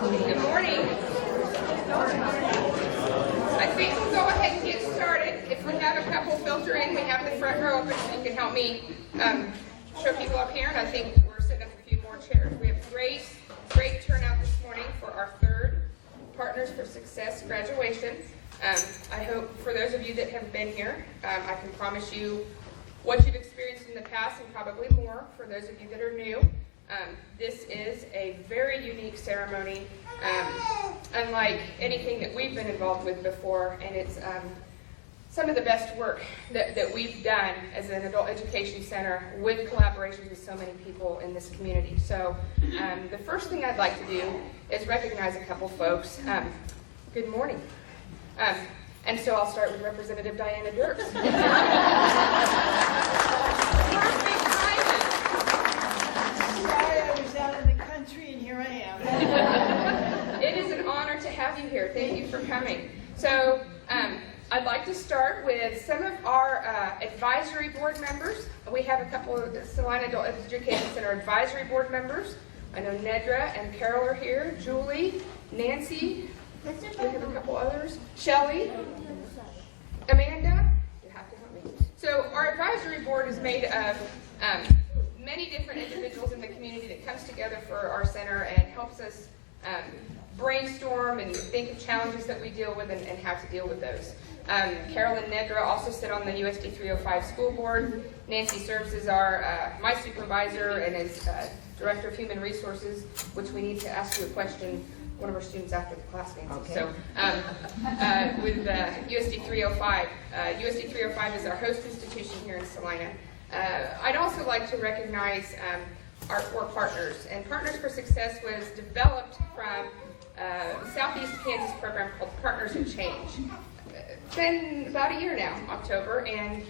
Good morning. I think we'll go ahead and get started. If we have a couple filter in, we have the front row open, so you can help me show people up here, and I think we're setting up a few more chairs. We have great turnout this morning for our third Partners for Success graduation. I hope for those of you that have been here, I can promise you what you've experienced in the past and probably more for those of you that are new. This is a very unique ceremony, unlike anything that we've been involved with before, and it's some of the best work that we've done as an adult education center with collaborations with so many people in this community. So the first thing I'd like to do is recognize a couple folks. Good morning. And so I'll start with Representative Diana Dirks. Sorry, I was out in the country and here I am. It is an honor to have you here. Thank you for coming. So I'd like to start with some of our advisory board members. We have a couple of Salina Adult Education Center advisory board members. I know Nedra and Carol are here. Julie, Nancy, we have a couple others. Shelley, Amanda, you have to help me. So our advisory board is made of many different individuals in the community that comes together for our center and helps us brainstorm and think of challenges that we deal with and how to deal with those. Carol and Nedra also sit on the USD 305 school board. Nancy serves as my supervisor and is director of human resources, which we need to ask you a question, one of our students after the class, Nancy. Okay. So with USD 305, USD 305 is our host institution here in Salina. I'd also like to recognize our four partners. And Partners for Success was developed from the Southeast Kansas program called Partners in Change. It's been about a year now, October, and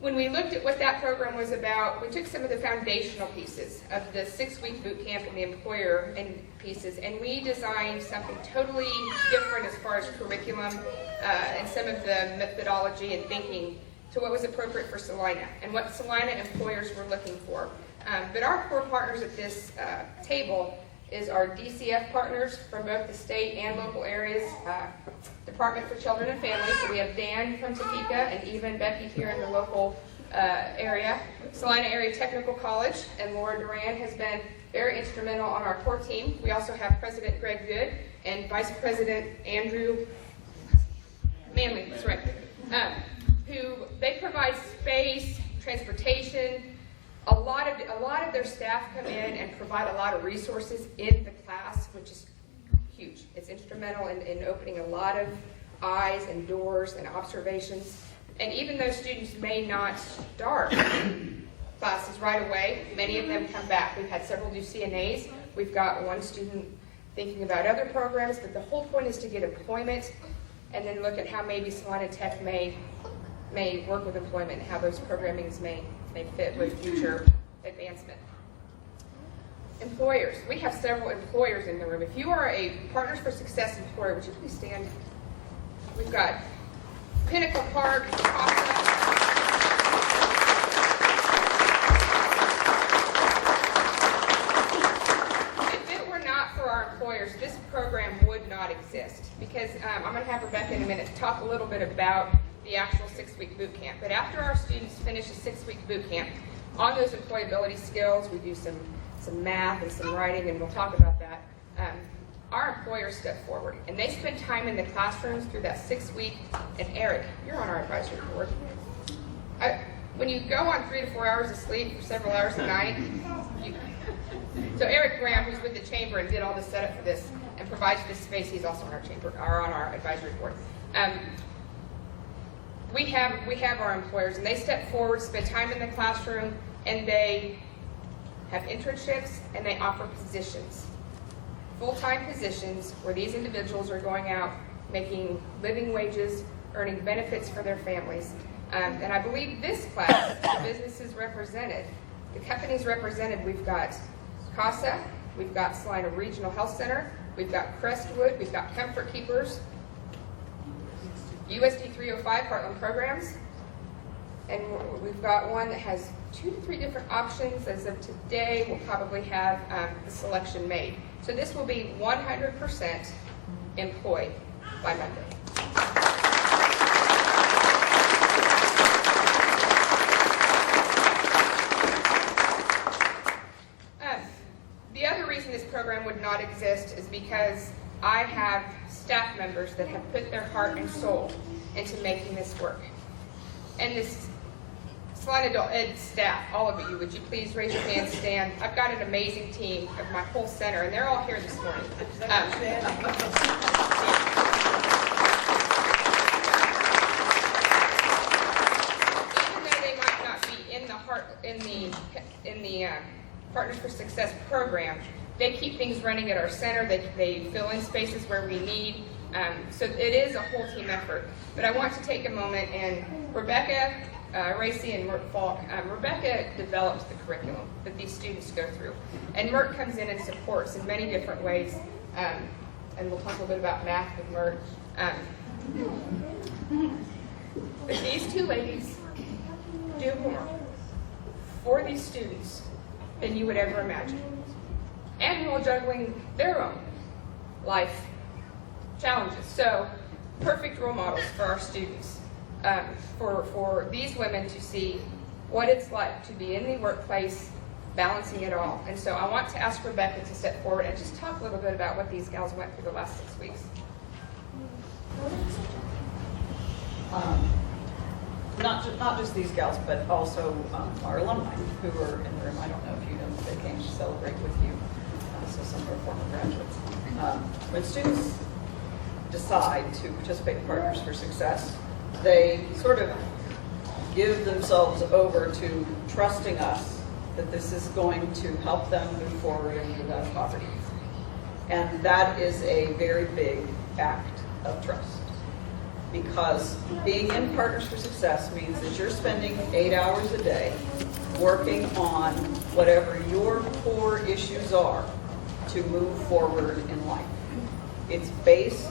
when we looked at what that program was about, we took some of the foundational pieces of the 6-week boot camp and the employer and pieces, and we designed something totally different as far as curriculum and some of the methodology and thinking to what was appropriate for Salina and what Salina employers were looking for. But our core partners at this table is our DCF partners from both the state and local areas, Department for Children and Families. So we have Dan from Topeka and even Becky here in the local area. Salina Area Technical College, and Laura Duran has been very instrumental on our core team. We also have President Greg Good and Vice President Andrew Manley, that's right, who they provide space, transportation. A lot of their staff come in and provide a lot of resources in the class, which is huge. It's instrumental in opening a lot of eyes and doors and observations. And even though students may not start classes right away, many of them come back. We've had several do CNAs. We've got one student thinking about other programs, but the whole point is to get employment and then look at how maybe Salina Tech may work with employment and how those programmings may fit with future advancement. Employers. We have several employers in the room. If you are a Partners for Success employer, would you please stand? We've got Pinnacle Park, Casa. If it were not for our employers, this program would not exist. Because I'm going to have Rebecca in a minute talk a little bit about the actual 6-week boot camp. But after our students finish a 6-week boot camp, on those employability skills, we do some math and some writing, and we'll talk about that. Our employers step forward, and they spend time in the classrooms through that 6-week. And Eric, you're on our advisory board. When you go on 3 to 4 hours of sleep for several hours a night, so Eric Graham, who's with the chamber and did all the setup for this and provides this space, he's also on our chamber or on our advisory board. We have our employers, and they step forward, spend time in the classroom, and they have internships, and they offer positions, full-time positions, where these individuals are going out making living wages, earning benefits for their families. And I believe this class, the businesses represented, the companies represented, we've got CASA, we've got Salina Regional Health Center, we've got Crestwood, we've got Comfort Keepers, USD 305 Heartland Programs, and we've got one that has 2 to 3 different options. As of today, we'll probably have the selection made. So this will be 100% employed by Monday. The other reason this program would not exist is because I have staff members that have put their heart and soul into making this work. And this Salina Adult Ed staff, all of you, would you please raise your hand, stand? I've got an amazing team of my whole center, and they're all here this morning. Even though they might not be in the Partners for Success program, they keep things running at our center. They fill in spaces where we need. So it is a whole team effort. But I want to take a moment, and Rebecca, Racy, and Mert Falk, Rebecca develops the curriculum that these students go through. And Mert comes in and supports in many different ways. And we'll talk a little bit about math with Mert. But these two ladies do more for these students than you would ever imagine. And while juggling their own life challenges. So, perfect role models for our students, for these women to see what it's like to be in the workplace, balancing it all. And so I want to ask Rebecca to step forward and just talk a little bit about what these gals went through the last 6 weeks. Not just these gals, but also our alumni who were in the room. I don't know if you know, but they came to celebrate with you. So some of our former graduates. When students decide to participate in Partners for Success, they sort of give themselves over to trusting us that this is going to help them move forward and move out of poverty. And that is a very big act of trust. Because being in Partners for Success means that you're spending 8 hours a day working on whatever your core issues are to move forward in life. It's based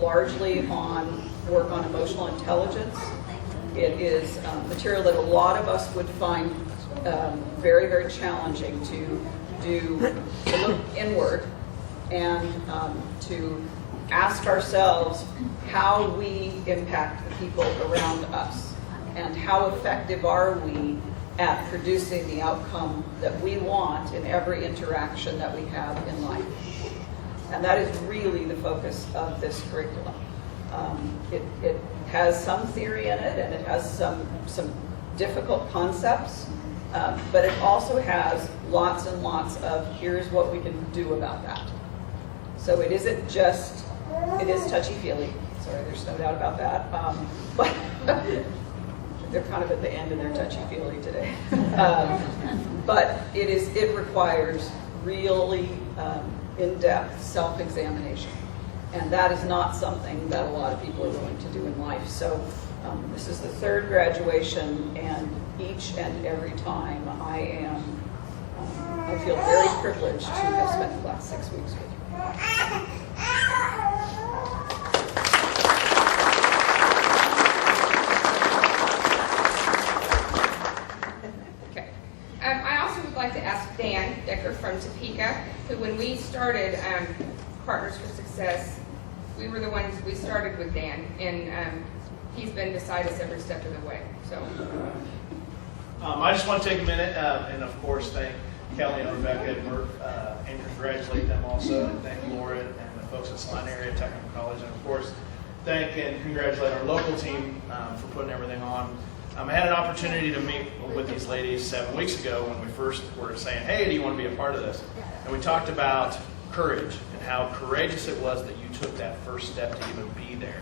largely on work on emotional intelligence. It is material that a lot of us would find very, very challenging to look inward and to ask ourselves how we impact the people around us and how effective are we at producing the outcome that we want in every interaction that we have in life. And that is really the focus of this curriculum. It has some theory in it, and it has some difficult concepts, but it also has lots and lots of here's what we can do about that. So it isn't just, it is touchy-feely. Sorry, there's no doubt about that. But they're kind of at the end and they're touchy-feely today. But it requires really in-depth self-examination. And that is not something that a lot of people are willing to do in life. So this is the third graduation, and each and every time I feel very privileged to have spent the last 6 weeks with you. I also would like to ask Dan Decker from Topeka, who when we started Partners for Success, we were the ones, we started with Dan, and he's been beside us every step of the way. So, I just want to take a minute and of course thank Kelly and Rebecca and Mert and congratulate them also, and thank Laura and the folks at Salina Area Technical College, and of course thank and congratulate our local team for putting everything on. I had an opportunity to meet with these ladies 7 weeks ago when we first were saying, hey, do you want to be a part of this? And we talked about courage and how courageous it was that you took that first step to even be there.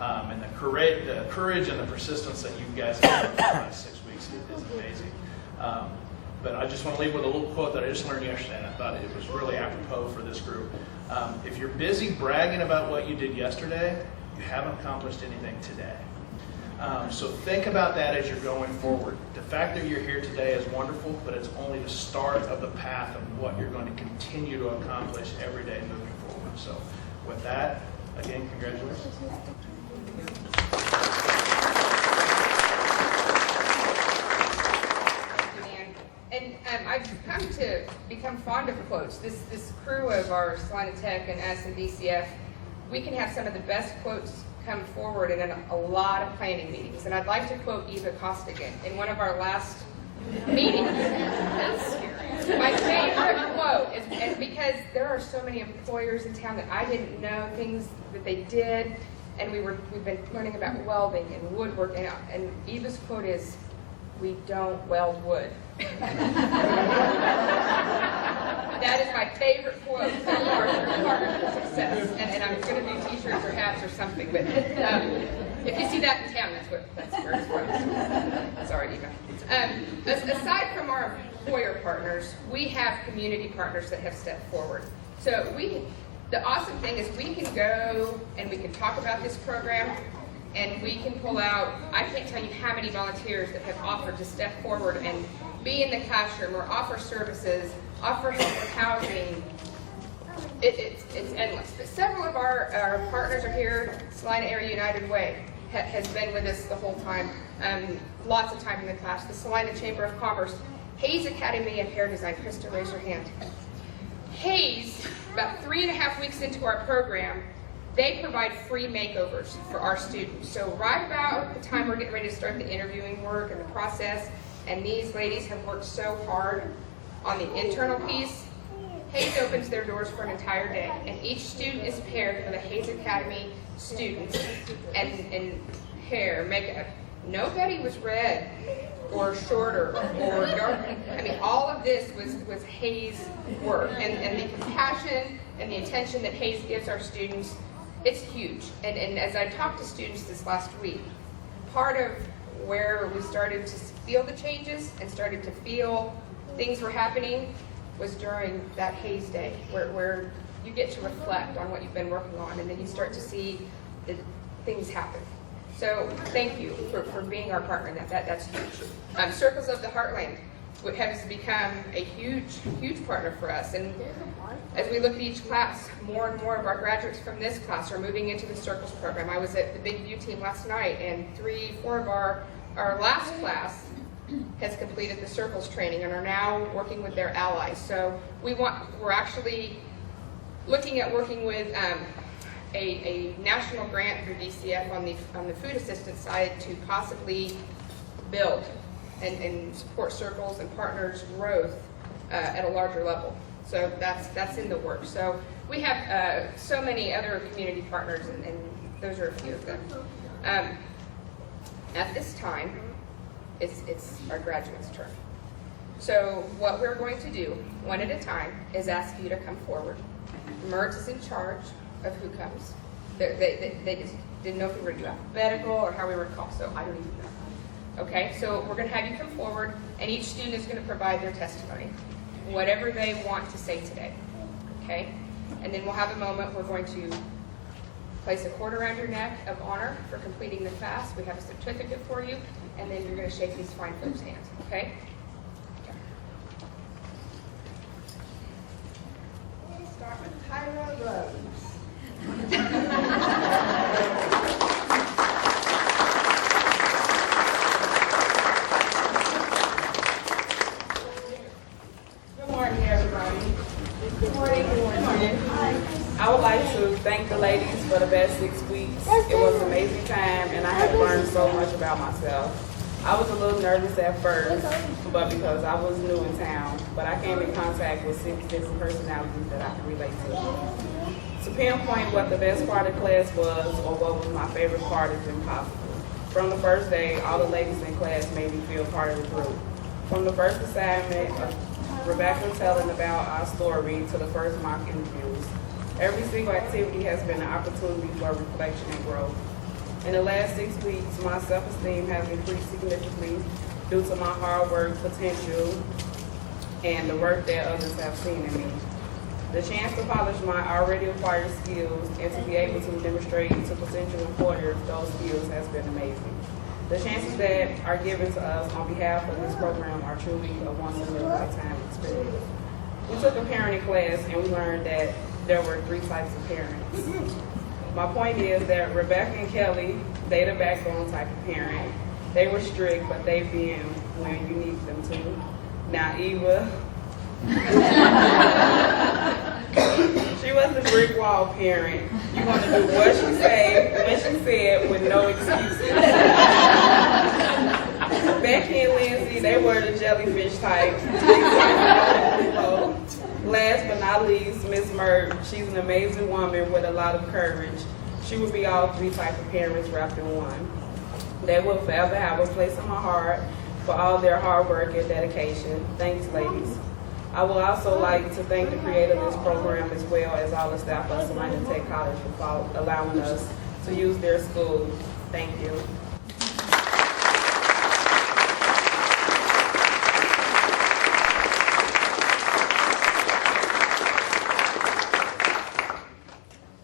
And the courage and the persistence that you guys have in the last 6 weeks is amazing. But I just want to leave with a little quote that I just learned yesterday, and I thought it was really apropos for this group. If you're busy bragging about what you did yesterday, you haven't accomplished anything today. So think about that as you're going forward. The fact that you're here today is wonderful, but it's only the start of the path of what you're going to continue to accomplish every day moving forward. So with that, again, congratulations. come to become fond of quotes. This crew of our Salina Tech and us and DCF, we can have some of the best quotes come forward in a lot of planning meetings. And I'd like to quote Eva Costigan in one of our last meetings. My favorite quote is because there are so many employers in town that I didn't know things that they did, and we've been learning about welding and woodworking, and Eva's quote is, "We don't weld wood." That is my favorite quote so far for Partners for Success, and I'm going to do t-shirts or hats or something, but if you see that in town, that's where it's from. Sorry, Eva. Aside from our employer partners, we have community partners that have stepped forward. So the awesome thing is we can go and we can talk about this program, and we can pull out, I can't tell you how many volunteers that have offered to step forward and be in the classroom or offer services, offer housing. It's endless. But several of our partners are here. Salina Area United Way has been with us the whole time, lots of time in the class. The Salina Chamber of Commerce, Hayes Academy of Hair Design. Krista, raise your hand. Hayes, about 3.5 weeks into our program, they provide free makeovers for our students. So right about the time we're getting ready to start the interviewing work and the process, and these ladies have worked so hard on the internal piece, Hayes opens their doors for an entire day, and each student is paired with a Hayes Academy student, and hair, makeup. Nobody was red or shorter or darker. I mean, all of this was Hayes work, and the compassion and the attention that Hayes gives our students, it's huge. And as I talked to students this last week, part of where we started to feel the changes and started to feel things were happening was during that Hayes Day, where you get to reflect on what you've been working on, and then you start to see the things happen. So thank you for being our partner in that. That's huge. Circles of the Heartland has become a huge partner for us. And as we look at each class, more and more of our graduates from this class are moving into the Circles program. I was at the Big View team last night, and 3-4 of our last class has completed the Circles training and are now working with their allies. So we're actually looking at working with a national grant through DCF on the food assistance side to possibly build and support Circles and partners' growth at a larger level. So that's in the works. So we have so many other community partners, and those are a few of them. At this time, it's our graduates' turn. So what we're going to do, one at a time, is ask you to come forward. Mert is in charge of who comes. They just didn't know if we were going to do alphabetical or how we were called, so I don't even know. Okay, so we're going to have you come forward, and each student is going to provide their testimony, whatever they want to say today. Okay, and then we'll have a moment. We're going to place a cord around your neck of honor for completing the fast. We have a certificate for you, and then you're going to shake these fine folks' hands. Okay. Start with Tyra Rose. Good morning, everybody. Good morning. I would like to thank the ladies for the best 6 weeks. It was an amazing time, and I have learned so much about myself. I was a little nervous at first, but because I was new in town, but I came in contact with 6 different personalities that I can relate to. To pinpoint what the best part of class was or what was my favorite part is impossible. From the first day, all the ladies in class made me feel part of the group. From the first assignment, Rebecca telling about our story to the first mock interviews, every single activity has been an opportunity for reflection and growth. In the last 6 weeks, my self-esteem has increased significantly due to my hard work, potential, and the work that others have seen in me. The chance to polish my already acquired skills and to be able to demonstrate to potential employers those skills has been amazing. The chances that are given to us on behalf of this program are truly a once-in-a-lifetime experience. We took a parenting class and we learned that there were 3 types of parents. My point is that Rebecca and Kelly, they the backbone type of parent. They were strict, but they bend when you need them to. Now Eva, She was the brick wall parent. You want to do what she said, when she said, with no excuses. Becky and Lindsay, they were the jellyfish type. Last but not least, Miss Mert. She's an amazing woman with a lot of courage. She would be all three types of parents wrapped in one. They will forever have a place in my heart for all their hard work and dedication. Thanks, ladies. I would also like to thank the creator of this program as well as all the staff of Salina Tech College for allowing us to use their school. Thank you.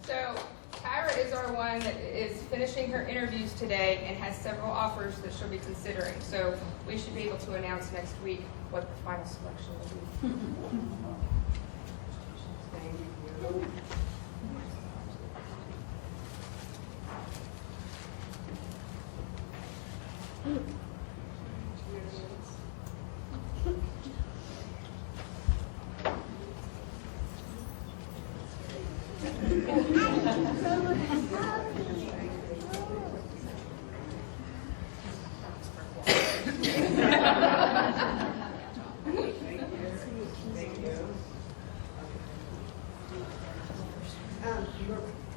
So Tyra is our one that is finishing her interviews today and has several offers that she'll be considering. So we should be able to announce next week what the final selection will be. Thank you.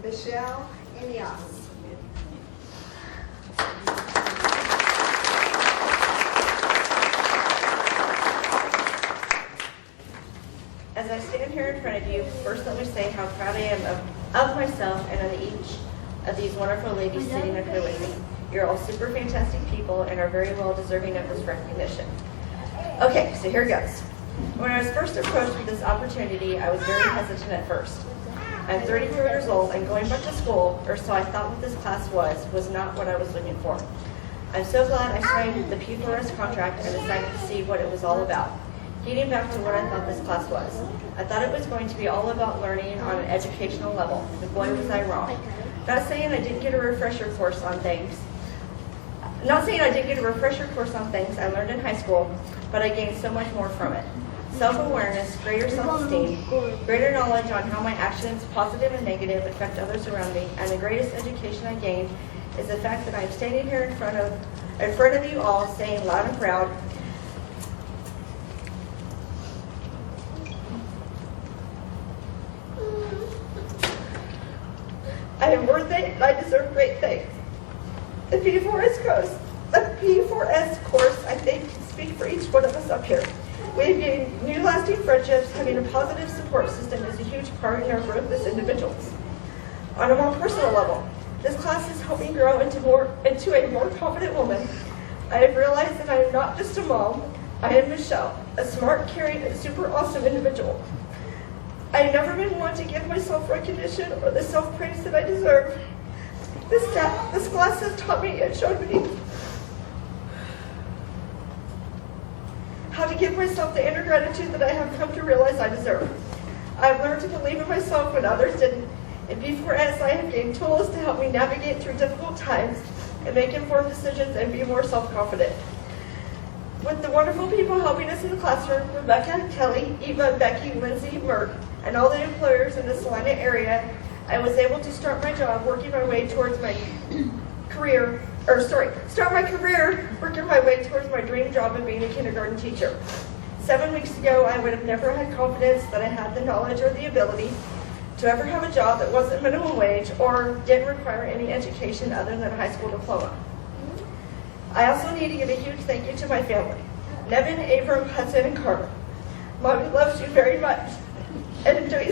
Michelle Inias. As I stand here in front of you, first let me say how proud I am of myself and of each of these wonderful ladies sitting up here with me. You're all super fantastic people and are very well deserving of this recognition. Okay, so here goes. When I was first approached with this opportunity, I was very hesitant at first. I'm 34 years old and going back to school, or so I thought what this class was not what I was looking for. I'm so glad I signed the P4S contract and decided to see what it was all about. Getting back to what I thought this class was. I thought it was going to be all about learning on an educational level, but boy was I wrong. Not saying I didn't get a refresher course on things. Not saying I didn't get a refresher course on things I learned in high school, but I gained so much more from it. Self-awareness, greater self-esteem, greater knowledge on how my actions, positive and negative, affect others around me, and the greatest education I gained is the fact that I'm standing here in front of you all saying loud and proud, I am worth it and I deserve great things. The P4S course, I think, can speak for each one of us up here. We have gained new lasting friendships. Having a positive support system is a huge part in our growth as individuals. On a more personal level, this class has helped me grow into a more confident woman. I have realized that I am not just a mom. I am Michelle, a smart, caring, and super awesome individual. I have never been one to give myself recognition or the self-praise that I deserve. This class has taught me and showed me how to give myself the inner gratitude that I have come to realize I deserve. I have learned to believe in myself when others didn't. In P4S, I have gained tools to help me navigate through difficult times and make informed decisions and be more self-confident. With the wonderful people helping us in the classroom, Rebecca, Kelly, Eva, Becky, Lindsay, Mert, and all the employers in the Salina area, I was able to start my job working my way towards my career, working my way towards my dream job of being a kindergarten teacher. 7 weeks ago, I would have never had confidence that I had the knowledge or the ability to ever have a job that wasn't minimum wage or didn't require any education other than a high school diploma. I also need to give a huge thank you to my family, Nevin, Abram, Hudson, and Carter. Mommy loves you very much, and I'm doing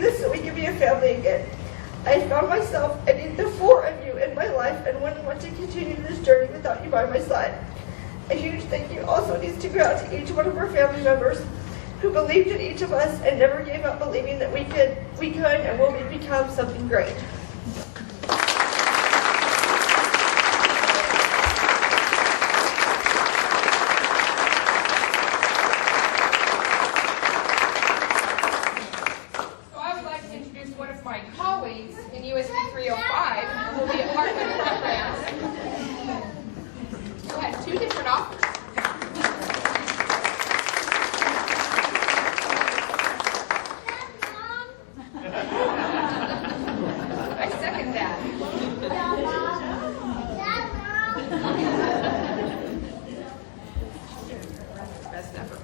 this so we can be a family again. I found myself and need the four of you in my life and wouldn't want to continue this journey without you by my side. A huge thank you also needs to go out to each one of our family members who believed in each of us and never gave up believing that we could and will become something great. USB 305 who will be a part of the program. Go ahead, 2 two different offers. I second that. Best ever.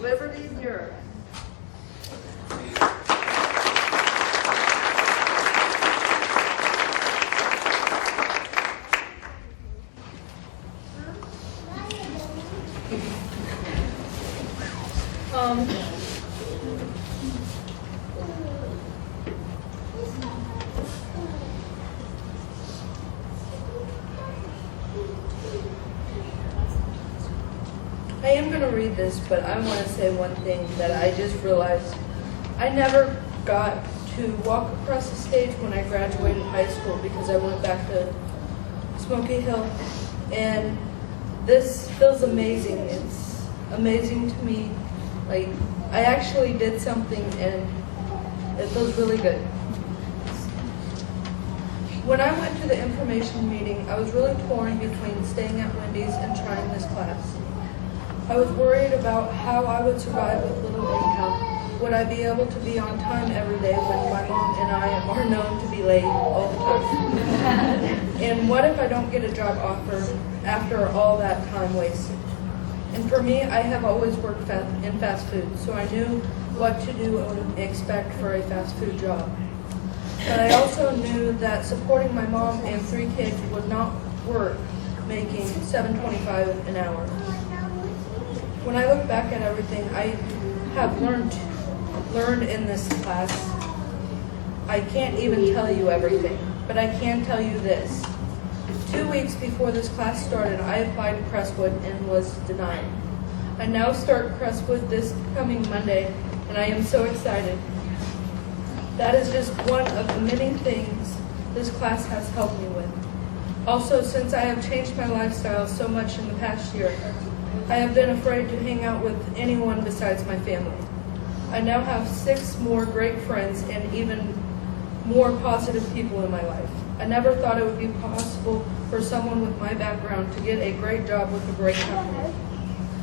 Liberty's yours. I am going to read this, but I want to say one thing that I just realized. I never got to walk across the stage when I graduated high school because I went back to Smoky Hill. And this feels amazing. It's amazing to me. Like, I actually did something and it feels really good. When I went to the information meeting, I was really torn between staying at Wendy's and trying this class. I was worried about how I would survive with little income. Would I be able to be on time every day when my mom and I are known to be late all the time? And what if I don't get a job offer after all that time wasted? And for me, I have always worked in fast food, so I knew what to do and expect for a fast food job. But I also knew that supporting my mom and 3 kids would not work making $7.25 an hour. When I look back at everything I have learned in this class, I can't even tell you everything, but I can tell you this. 2 weeks before this class started, I applied to Crestwood and was denied. I now start Crestwood this coming Monday, and I am so excited. That is just one of the many things this class has helped me with. Also, since I have changed my lifestyle so much in the past year, I have been afraid to hang out with anyone besides my family. I now have 6 more great friends and even more positive people in my life. I never thought it would be possible for someone with my background to get a great job with a great company.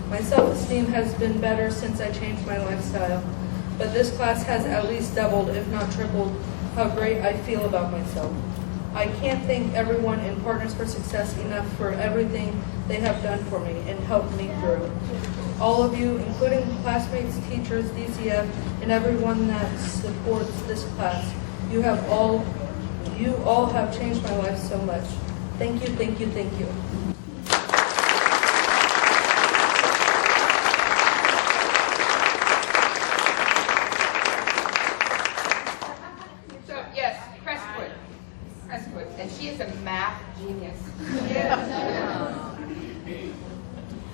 My self-esteem has been better since I changed my lifestyle, but this class has at least doubled, if not tripled, how great I feel about myself. I can't thank everyone in Partners for Success enough for everything they have done for me and helped me through. All of you, including classmates, teachers, DCF, and everyone that supports this class, you all have changed my life so much. Thank you, thank you, thank you. So, yes, Crestwood, and she is a math genius.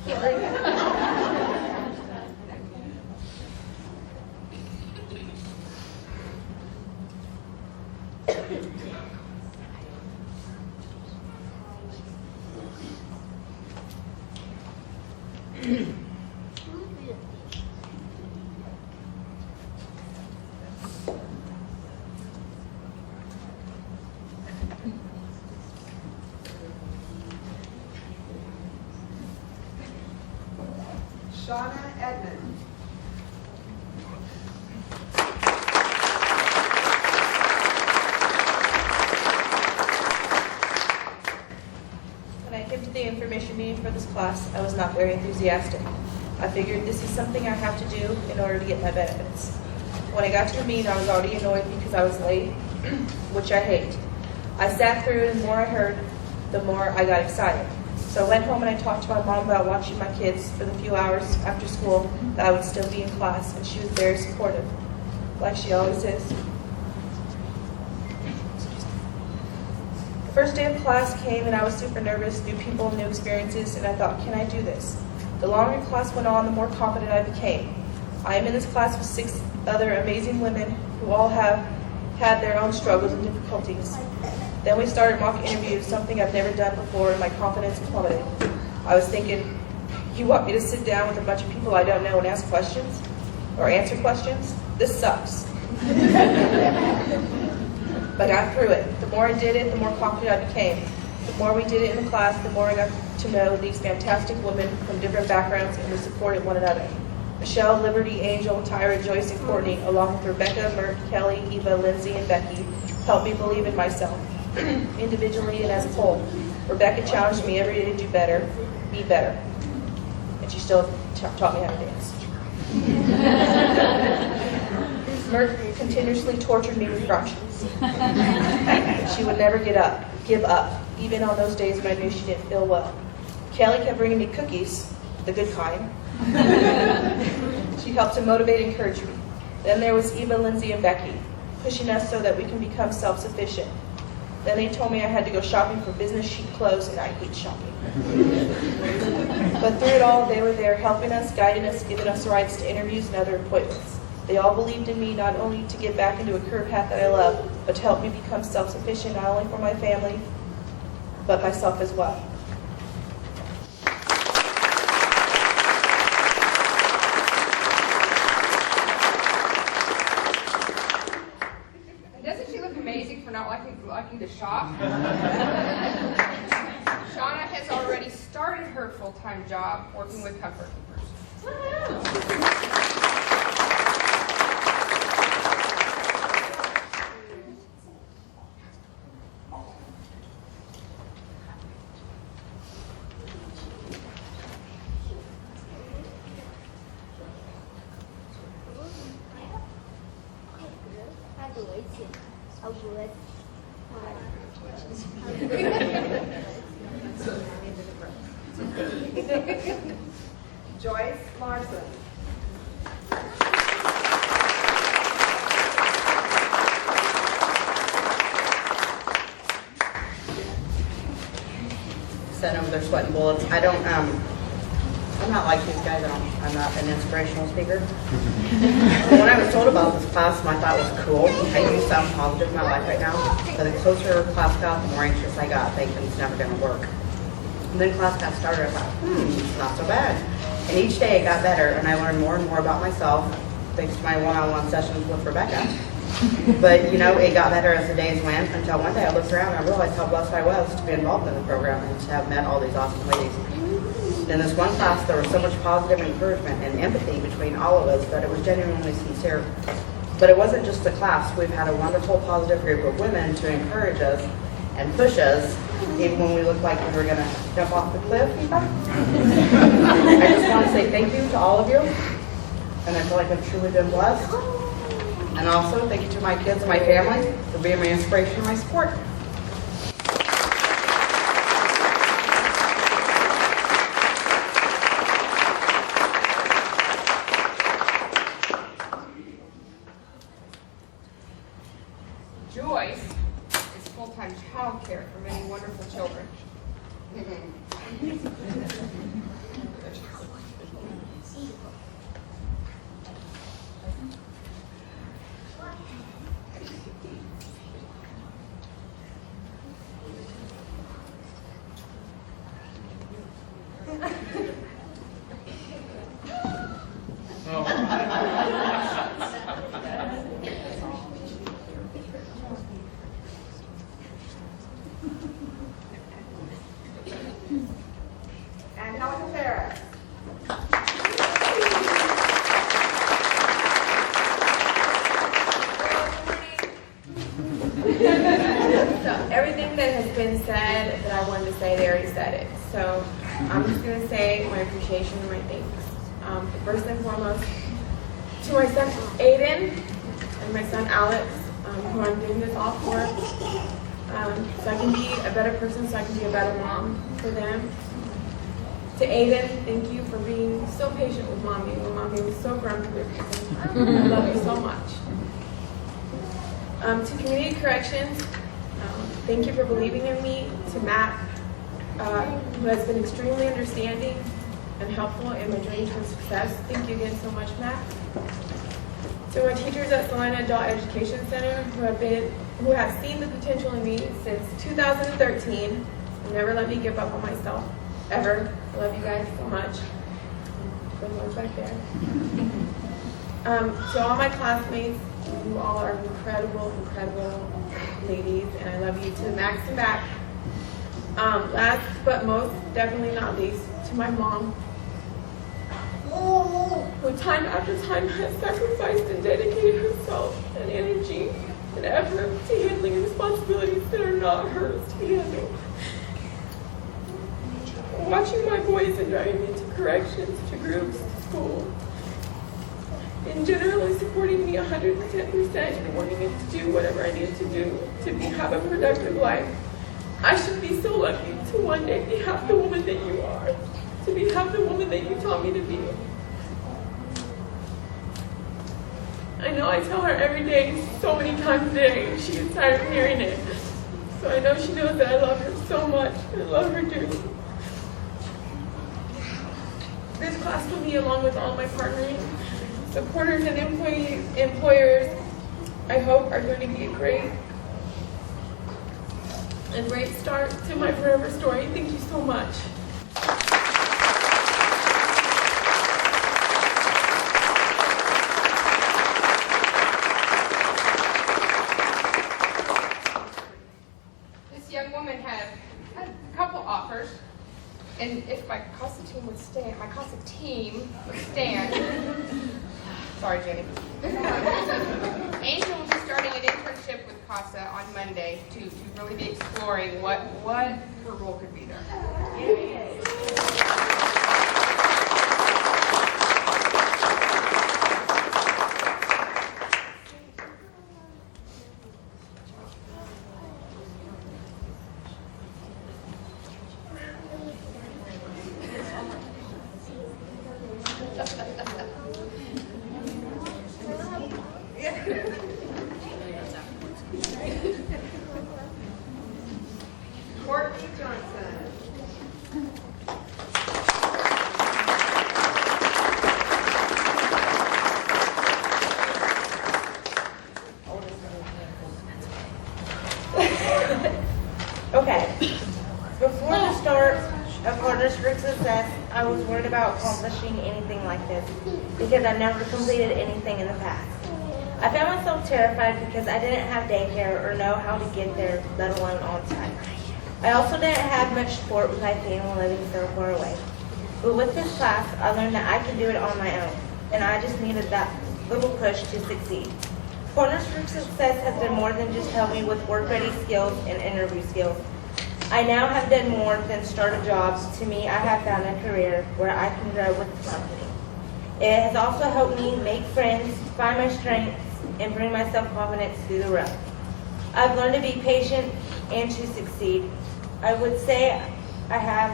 Can't believe that. Shauna Edmond. When I came to the information meeting for this class, I was not very enthusiastic. I figured this is something I have to do in order to get my benefits. When I got to the meeting, I was already annoyed because I was late, which I hate. I sat through it, and the more I heard, the more I got excited. So I went home and I talked to my mom about watching my kids for the few hours after school that I would still be in class, and she was very supportive, like she always is. First day of class came and I was super nervous, new people, new experiences, and I thought, can I do this? The longer class went on, the more confident I became. I am in this class with 6 other amazing women who all have had their own struggles and difficulties. Then we started mock interviews, something I've never done before, and my confidence plummeted. I was thinking, you want me to sit down with a bunch of people I don't know and ask questions? Or answer questions? This sucks. But I got through it. The more I did it, the more confident I became. The more we did it in the class, the more I got to know these fantastic women from different backgrounds, and we supported one another. Michelle, Liberty, Angel, Tyra, Joyce, and Courtney, along with Rebecca, Mert, Kelly, Eva, Lindsay, and Becky, helped me believe in myself, individually and as a whole. Rebecca challenged me every day to do better, be better. And she still taught me how to dance. Mert continuously tortured me with fractions. She would never give up, even on those days when I knew she didn't feel well. Kelly kept bringing me cookies, the good kind. She helped to motivate and encourage me. Then there was Eva, Lindsay, and Becky, pushing us so that we can become self-sufficient. Then they told me I had to go shopping for business chic clothes, and I hate shopping. But through it all, they were there helping us, guiding us, giving us rights to interviews and other appointments. They all believed in me not only to get back into a career path that I love, but to help me become self-sufficient not only for my family, but myself as well. Doesn't she look amazing for not liking to shop? Shauna has already started her full-time job working with comfort keepers. Joyce Larson. Sent over their sweating bullets. I'm not like these guys. I'm not an inspirational speaker. When I was told about this class, my thought was cool. I do sound positive in my life right now, but the closer class got, the more anxious I got, thinking it's never going to work. And then class got started, I thought, it's not so bad. And each day it got better, and I learned more and more about myself, thanks to my one-on-one sessions with Rebecca. But, it got better as the days went, until one day I looked around and I realized how blessed I was to be involved in the program and to have met all these awesome ladies. In this one class, there was so much positive encouragement and empathy between all of us that it was genuinely sincere. But it wasn't just the class. We've had a wonderful, positive group of women to encourage us and push us, even when we looked like we were going to jump off the cliff. I just want to say thank you to all of you, and I feel like I've truly been blessed. And also, thank you to my kids and my family for being my inspiration and my support. Joyce is full-time child care for many wonderful children. Everything that has been said that I wanted to say, they already said it. So I'm just going to say my appreciation and my thanks. First and foremost, to my son Aiden and my son Alex, who I'm doing this all for, so I can be a better person, so I can be a better mom for them. To Aiden, thank you for being so patient with Mommy when Mommy was so grumpy with me. I love you so much. To Community Corrections, Thank you for believing in me. To Matt, who has been extremely understanding and helpful in my journey towards success. Thank you again so much, Matt. To my teachers at Salina Adult Education Center, who have seen the potential in me since 2013, and never let me give up on myself, ever. I love you guys so much. Good ones back there. To all my classmates, you all are incredible, incredible ladies, and I love you to the max and back. Last but most definitely not least, to my mom, who time after time has sacrificed and dedicated herself and energy and effort to handling responsibilities that are not hers to handle. Watching my boys and driving me to corrections, to groups, to school, and generally supporting me 110% and wanting me to do whatever I need to do to have a productive life. I should be so lucky to one day be half the woman that you are, to be half the woman that you taught me to be. I know I tell her every day, so many times a day, and she gets tired of hearing it. So I know she knows that I love her so much. I love her dearly. This class for me, along with all my partnering, supporters, and employers, I hope are going to be a great start to my forever story. Thank you so much. This young woman had a couple offers, and if my CASA team would stand, sorry, Jenny. Angel will be starting an internship with CASA on Monday to really be exploring what her role could be there. Courtney Johnson. Okay. Before the start of Partners for Success, I was worried about accomplishing anything like this because I never completed anything in the past. I found myself terrified because I didn't have daycare or know how to get there, let alone on time. I also didn't have much support with my family living so far away. But with this class, I learned that I could do it on my own, and I just needed that little push to succeed. Partners for Success has done more than just help me with work-ready skills and interview skills. I now have done more than start a job. To me, I have found a career where I can grow with the company. It has also helped me make friends, find my strengths, and bring my self-confidence through the rough. I've learned to be patient and to succeed. I would say I have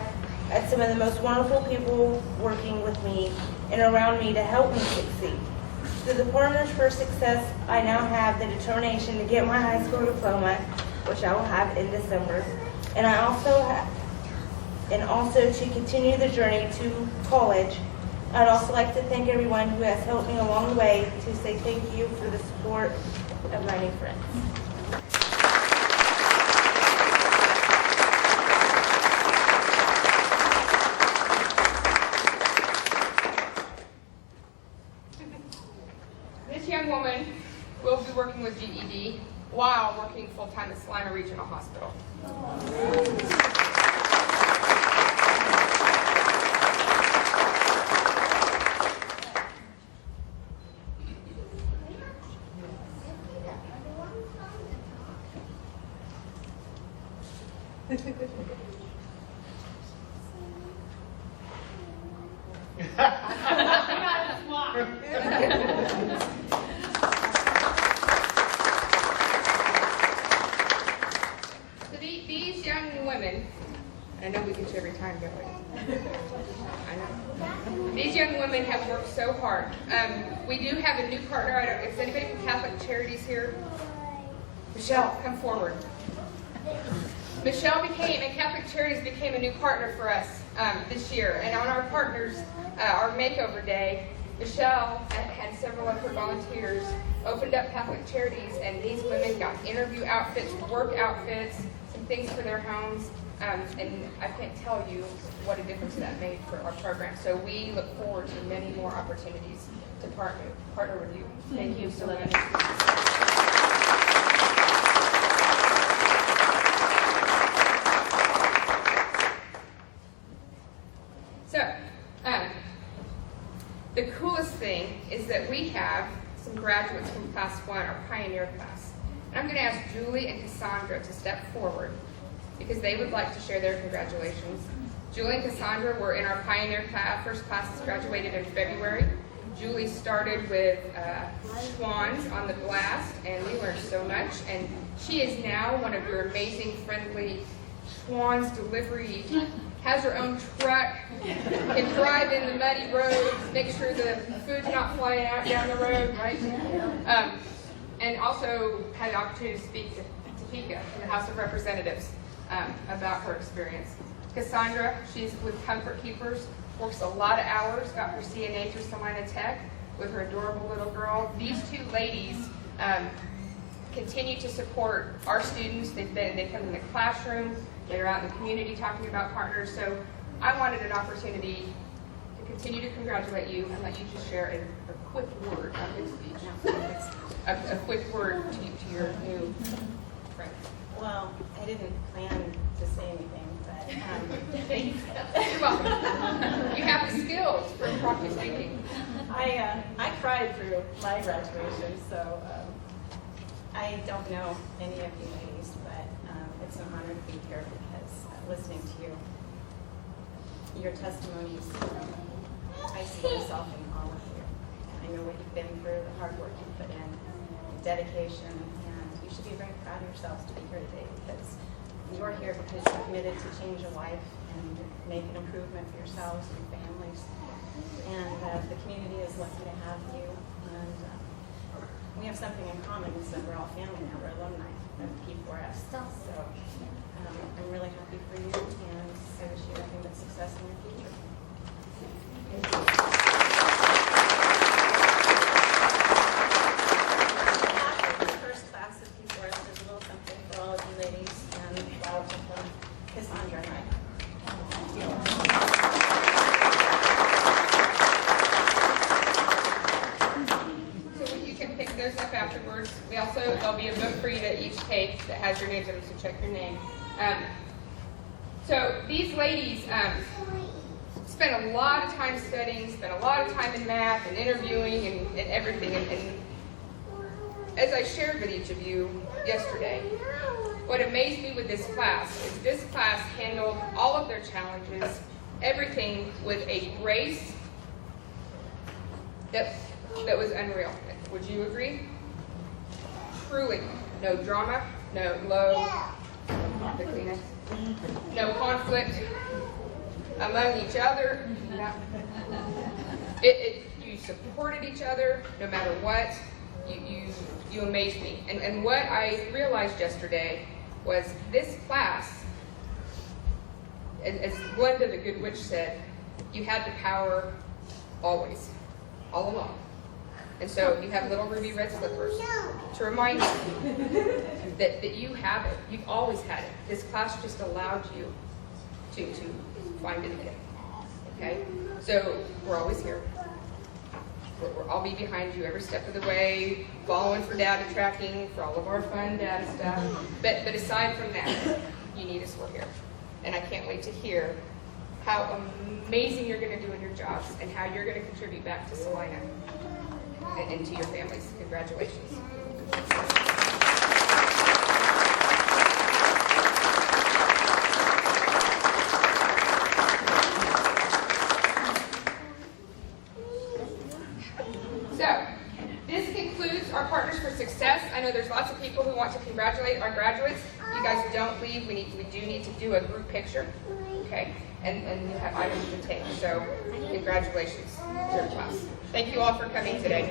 had some of the most wonderful people working with me and around me to help me succeed. Through the Partners for Success, I now have the determination to get my high school diploma, which I will have in December, and also to continue the journey to college. I'd also like to thank everyone who has helped me along the way, to say thank you for the support of my new friends. This young woman will be working with GED while working full-time at Salina Regional Hospital. So these young women, I know we get you every time, don't we? I know. These young women have worked so hard. We do have a new partner. I don't know if anybody from Catholic Charities here. Michelle, come forward. Michelle and Catholic Charities became a new partner for us this year. And on our partners, our makeover day, Michelle had several of her volunteers opened up Catholic Charities, and these women got interview outfits, work outfits, some things for their homes. And I can't tell you what a difference that made for our program. So we look forward to many more opportunities to partner with you. Thank you so much. So, the coolest thing is that we have some graduates from Class 1, our Pioneer class. And I'm going to ask Julie and Cassandra to step forward because they would like to share their congratulations. Julie and Cassandra were in our Pioneer class. First classes graduated in February. Julie started with swans on the blast, and we learned so much. And she is now one of your amazing, friendly swans delivery, has her own truck, can drive in the muddy roads, make sure the food's not flying out down the road, right? And also had the opportunity to speak to Topeka in the House of Representatives about her experience. Cassandra, she's with Comfort Keepers, works a lot of hours, got her CNA through Salina Tech with her adorable little girl. These two ladies continue to support our students. They come in the classroom, they're out in the community talking about partners. So I wanted an opportunity to continue to congratulate you and let you just share a quick word, not a big speech, a quick word to your new friend. Well, I didn't plan to say anything, but You're welcome. You have the skills for properly speaking. I cried through my graduation, so I don't know any of you ladies, but it's an honor to be here because listening to you, your testimonies, I see myself in all of you. And I know what you've been through, the hard work you put in, the dedication, and you should be very proud of yourselves to be here today because you're here because you're committed to change a life and make an improvement for yourselves and your families. And the community is lucky to have you. And we have something in common, so we're all family now. We're alumni of P4S. So I'm really happy for you, and I wish you nothing but success in your future. Thank you. The first class of P4S, there's a little something for all of you ladies, and flowers from Cassandra and I. Up afterwards. There'll be a book for you to each take that has your names in it, so check your name. So these ladies spent a lot of time studying, spent a lot of time in math and interviewing and everything. And as I shared with each of you yesterday, what amazed me with this class is this class handled all of their challenges, everything with a grace that was unreal. Would you agree? Truly, no drama, no no conflict among each other. You supported each other no matter what. You amazed me. And what I realized yesterday was this class, as Glenda the Good Witch said, you had the power always, all along. And so you have little ruby red slippers to remind you that you have it. You've always had it. This class just allowed you to find it again. Okay? So we're always here. I'll be behind you every step of the way, following for data tracking, for all of our fun data stuff. But aside from that, you need us, we're here. And I can't wait to hear how amazing you're going to do in your jobs and how you're going to contribute back to Salina and to your families. Congratulations. So, this concludes our Partners for Success. I know there's lots of people who want to congratulate our graduates. You guys don't leave. We do need to do a group picture, okay? And you have items to take. So, congratulations to your class. Thank you all for coming today.